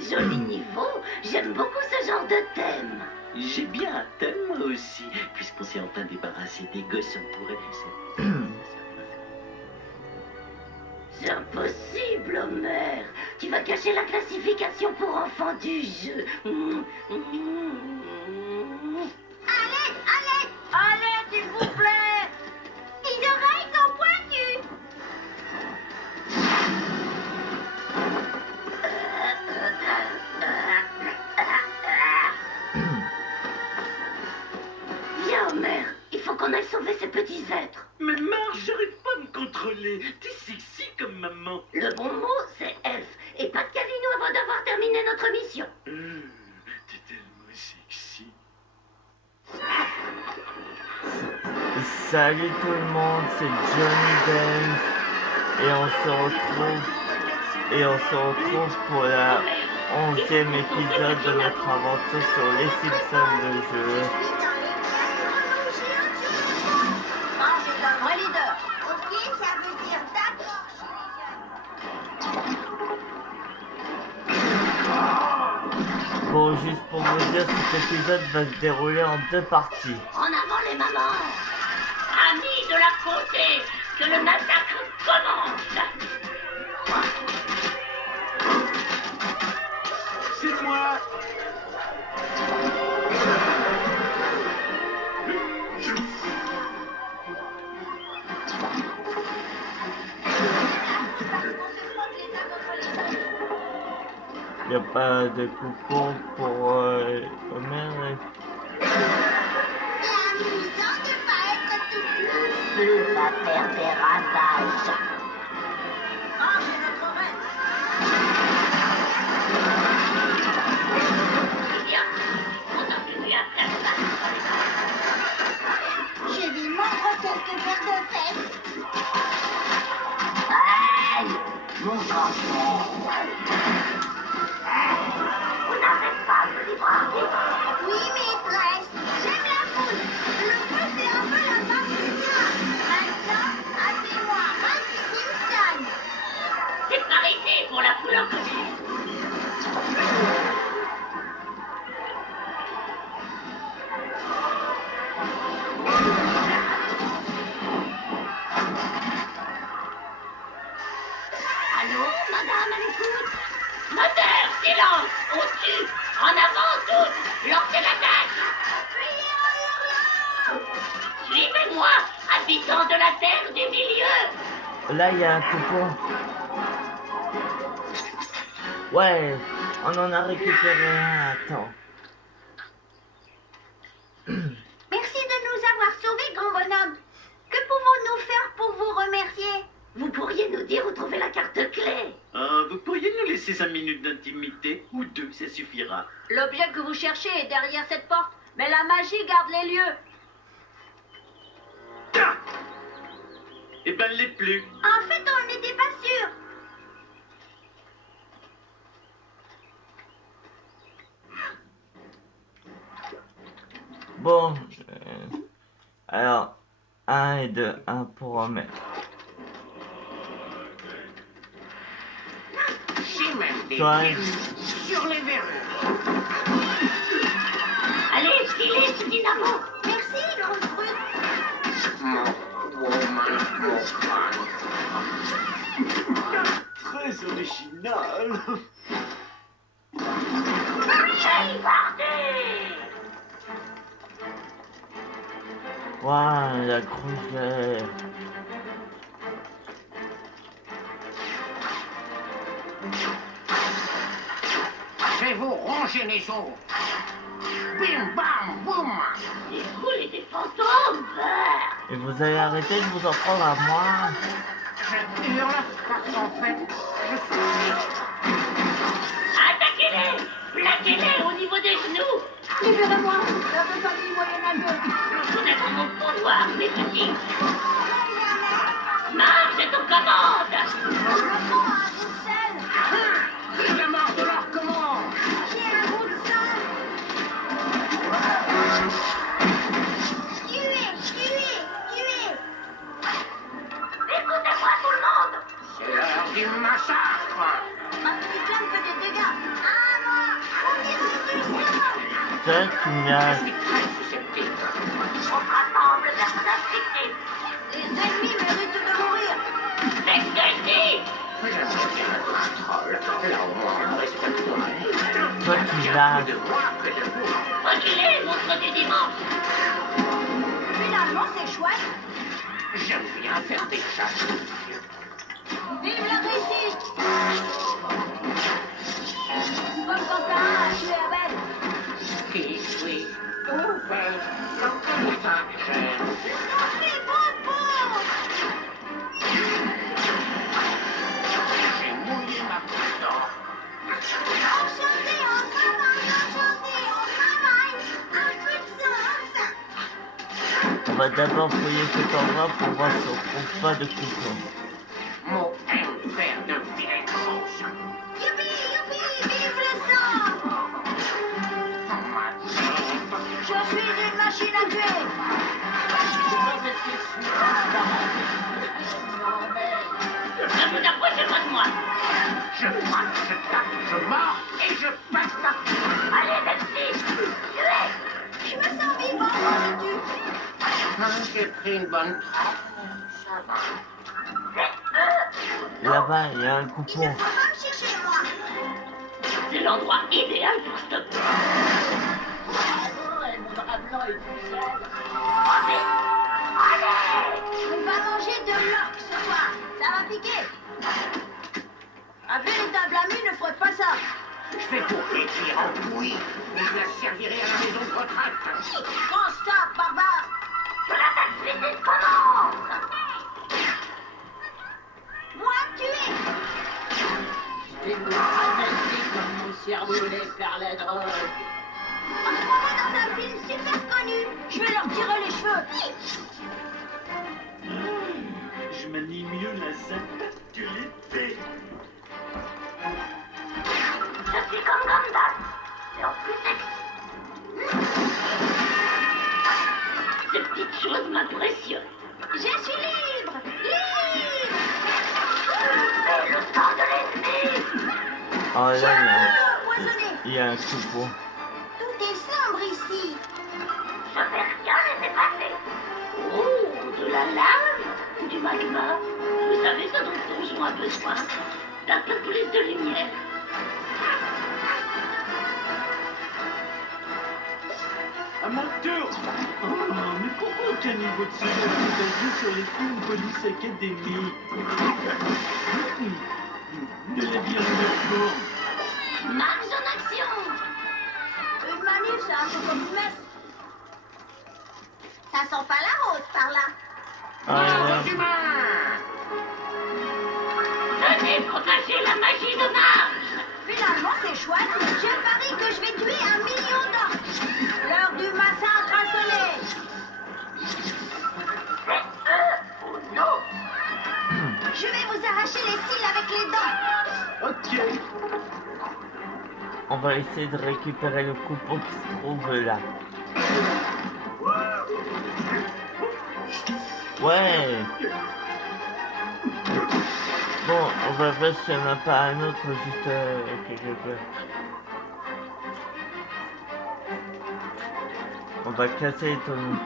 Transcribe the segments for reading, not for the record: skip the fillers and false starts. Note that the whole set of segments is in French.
joli niveau. J'aime beaucoup ce genre de thème. J'ai bien un thème, moi aussi. Puisqu'on s'est enfin débarrassé des gosses, on pourrait... C'est impossible, Homer. Tu vas cacher la classification pour enfants du jeu. Allez, s'il vous plaît. Les oreilles sont pointues. Viens, Homer. Il faut qu'on aille sauver ces petits êtres. Mais Marge, j'arrive pas à me contrôler. T'es sexy comme maman. Le bon mot, c'est elf. Et pas de câlinou avant d'avoir terminé notre mission. T'es tellement sexy. Salut tout le monde, c'est Johnny Dance et on se retrouve pour la 11e épisode de notre aventure sur les Simpsons le jeu. Marge est un vrai leader. Ok, ça veut dire d'accord. Bon, juste pour vous dire, cet épisode va se dérouler en 2 parties. En avant les mamans. Amis de la comté, que le massacre commence. C'est moi. Il n'y a pas de coupon pour Homer. C'est amusant de pas être tout bleu. Tu vas faire des ravages. Marge est notre reine. Viens, on a plus à faire ça. Je lui montre quelques paires de fesses. Aïe, mon garçon. Vous n'avez pas de liberté. Oui, maîtresse. J'aime la foule. Le feu, c'est un peu la marque du bien. Maintenant, appelez-moi Marge Simpson. C'est parité pour la foule en colère. Allô, madame, à l'écoute? Moteur, silence, on tue. En avant, toutes. Lancez l'attaque. Suivez-moi, habitants de la terre du milieu. Là, il y a un coupon. Ouais, on en a récupéré un. Attends. Merci de nous avoir sauvés, grand bonhomme. Que pouvons-nous faire pour vous remercier? Vous pourriez nous dire où trouver la carte clé? Vous pourriez nous laisser 5 minutes d'intimité? Ou 2, ça suffira. L'objet que vous cherchez est derrière cette porte, mais la magie garde les lieux. Ah eh ben, elle l'est plus. En fait, on n'était pas sûr. Bon, alors, 1 et 2, 1 pour Homer. J'ai même des Toi, sur les verrous. Allez, filez ce dynamo. Merci, grosse brute. Mon woman, mon crâne. Très original. Hey, partez! Waouh, la crochet. Je vais vous ronger les os. Bim, bam, boum. Les foules et des fantômes. Et vous allez arrêter de vous en prendre à moi. Je hurle parce qu'en fait, je suis... Attaquez-les! Plaquez-les au niveau des genoux! Libérez-moi, la famille moyenâgeuse. Vous êtes en mon pouvoir, mes petits! Marche est aux commandes! Je me prends un bout de sel. C'est la mort de leur commande. J'ai un bout de sang. Tuez, tuez, tuez. Écoutez-moi tout le monde! C'est l'heure du massacre. Ma petite flamme fait des dégâts. Ah, Toi, tu Je m'as... suis très susceptible. On se rassemble, personnage fictif. Les ennemis méritent de mourir. C'est ce que je dis. J'aimerais bien être un troll. Là, au moins, on respecterait. Toi, tu l'as... De moi près de vous. Reculez, monstre du dimanche. Finalement, c'est chouette. J'aime bien faire des chasses. Vive la réussite. Comme Quentin, tu es belle. Qui suis Où vais-je? Dans quel état j'aime? C'est Bobo. J'ai mouillé ma peau. Enchanté, on travaille, enchanté, on travaille. Un peu de ça, enfin. On va d'abord fouiller cet endroit pour voir si on trouve pas de coupon. Mon aime faire de vilaines choses. Youpi, youpi, vive le sang. Ma tête. Je suis une machine à tuer. Ne vous approchez pas de moi. Je frappe, je tape, je mords et je pète. Allez, Betsy, tuez. Je me sens vivant, mon Dieu. J'ai pris une bonne trappe. Ça va. Là-bas, il y a un Il ne coupon. faut pas me chercher, moi. C'est l'endroit idéal pour stopper. On va manger de l'orque ce soir. Ça va piquer. Un véritable ami ne ferait pas ça. Je vais vous réduire en bouillie et je la servirai à la maison de retraite. Prends ça, barbare. Que l'attaque physique commence. Moi, tué. Et vous ramasser comme mon cerveau les faire la drogue. On se croirait dans un film super connu. Je vais leur tirer les cheveux. Je manie mieux la zapette que l'épée. Je suis comme Gandalf, mais en plus sexy. Ces petites choses m'impressionnent. Je suis libre. Libre. C'est le temps de l'ennemi. Oh là, Empoisonné. il y a un coupon. Tout est sombre ici. Je vais rien laisser passer. Oh, de la lave, du magma. Vous savez ce dont le donjon a besoin? D'un peu plus de lumière. Amateur! Oh, mais pourquoi aucun niveau de secret basé sur les films Police Academy? De la vie underground. Marche en action. Une manif, c'est un peu comme une messe. Ça sent pas la rose par là. Ah là, Les humains! Venez propager la magie de marche. Finalement, c'est chouette. Je parie que je vais tuer 1 million d'orques. L'heure du massacre a sonné. C'est eux ou nous. Je vais vous arracher les cils avec les dents. Ok. on va essayer de récupérer le coupon qui se trouve là. Ouais. Bon, on va voir s'il n'y en a pas un autre juste quelque part. On va casser les tonneaux.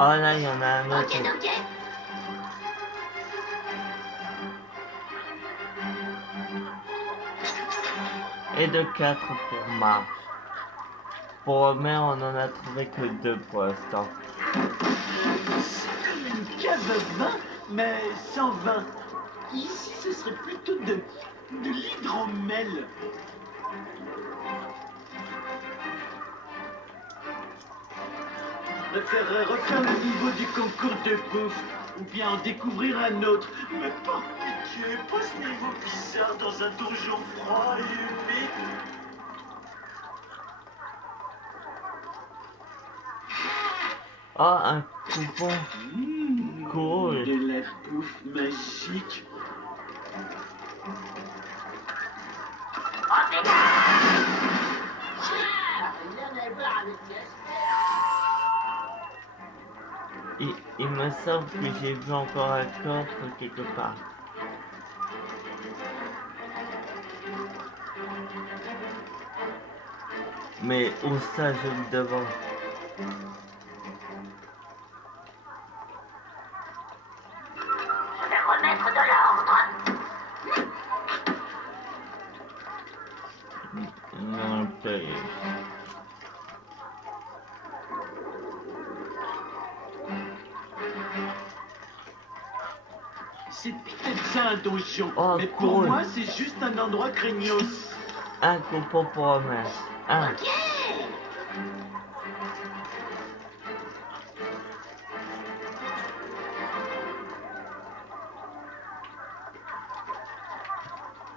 Oh là, il y en a un autre. Ok, ok. Et de 4 pour marche. Pour Homer, on en a trouvé que 2 pour l'instant. C'est comme une cave à vin, mais sans vin. Ici, ce serait plutôt de l'hydromel. Je préférerais refaire le niveau du concours de bouffe, ou bien en découvrir un autre. Mais par pitié, pas ce niveau bizarre dans un donjon froid et humide. Oh, un coupon. Cool. De la bouffe magique. Il me semble que j'ai vu encore un coffre quelque part. Mais où ça, je me demande. Je vais remettre de l'ordre. Non, ok. C'est peut-être ça un donjon, Oh, mais pour cool. moi c'est juste un endroit craignos. Un coupon pour Homer. Un. Ok.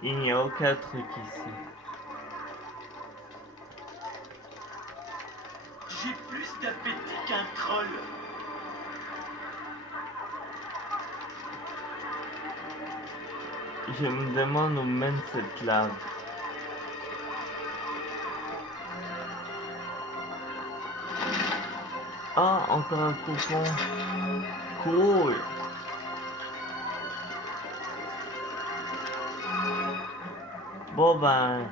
Il n'y a aucun truc ici. J'ai plus d'appétit qu'un troll. Je me demande où mène cette lave. Ah, encore un coupon. Cool. Bon ben,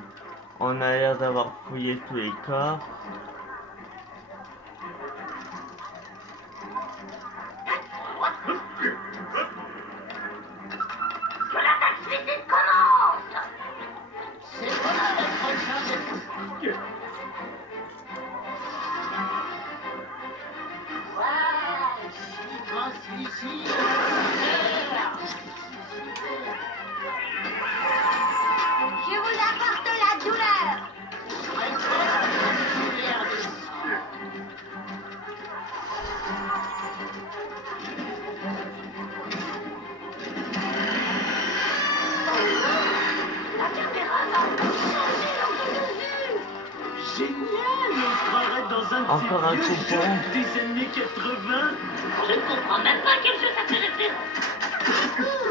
on a l'air d'avoir fouillé tous les coffres. Que l'attaque physique commence. C'est pas le prochain des... Ouais, je transmission. Je vous apporte la douleur. La caméra va encore changer l'angle de vue. Génial, on se croirait dans un de Encore un ces vieux coupon. jeux des années 80. Je ne comprends même pas à quel jeu ça fait référence.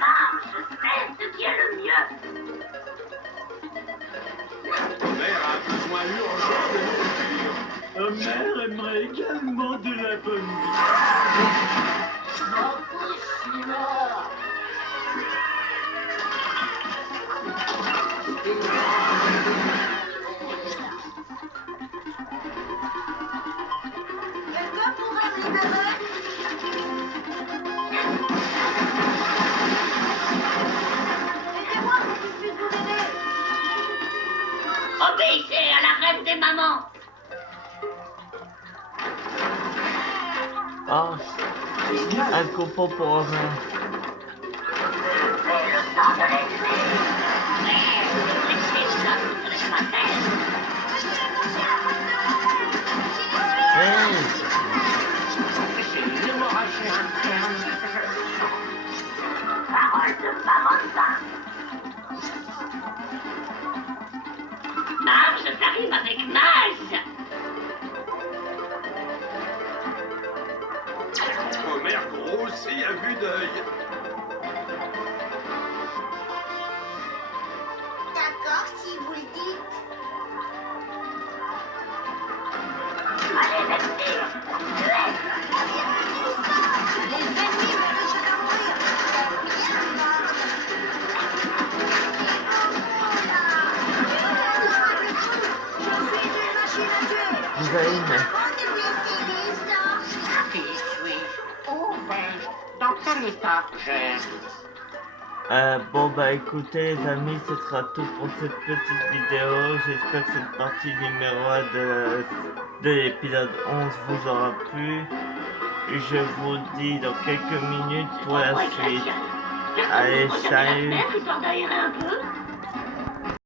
Ah, je sais ce qui est le mieux. Mère a besoin urgent de nourriture. Homer aimerait également de la bonne vie. Quelqu'un pourrait me libérer? Aidez-moi pour que je puisse vous aider. Obéissez à la reine des mamans. Ah, un coupon pour Homer. C'est le temps de l'ennemi. Mais laissez ça contre ma tête. Hey, C'est une hémorragie interne. Parole de Samantha. Marge, ça rime avec mage. Homer grossit à vue d'œil. D'accord, si vous le dites. Allez, let's Les ennemis me laissent de mourir. C'est bien mort. Je suis une machine à tuer. vous avez une... Rendez-vous ici, les gens. Qui suis-je? Où vais-je? Dans quel état j'ai? Bon bah écoutez les amis, ce sera tout pour cette petite vidéo. J'espère que cette partie numéro 1 de l'épisode 11 vous aura plu. Je vous dis dans quelques minutes pour la suite. Allez, salut. Histoire d'aérer un peu.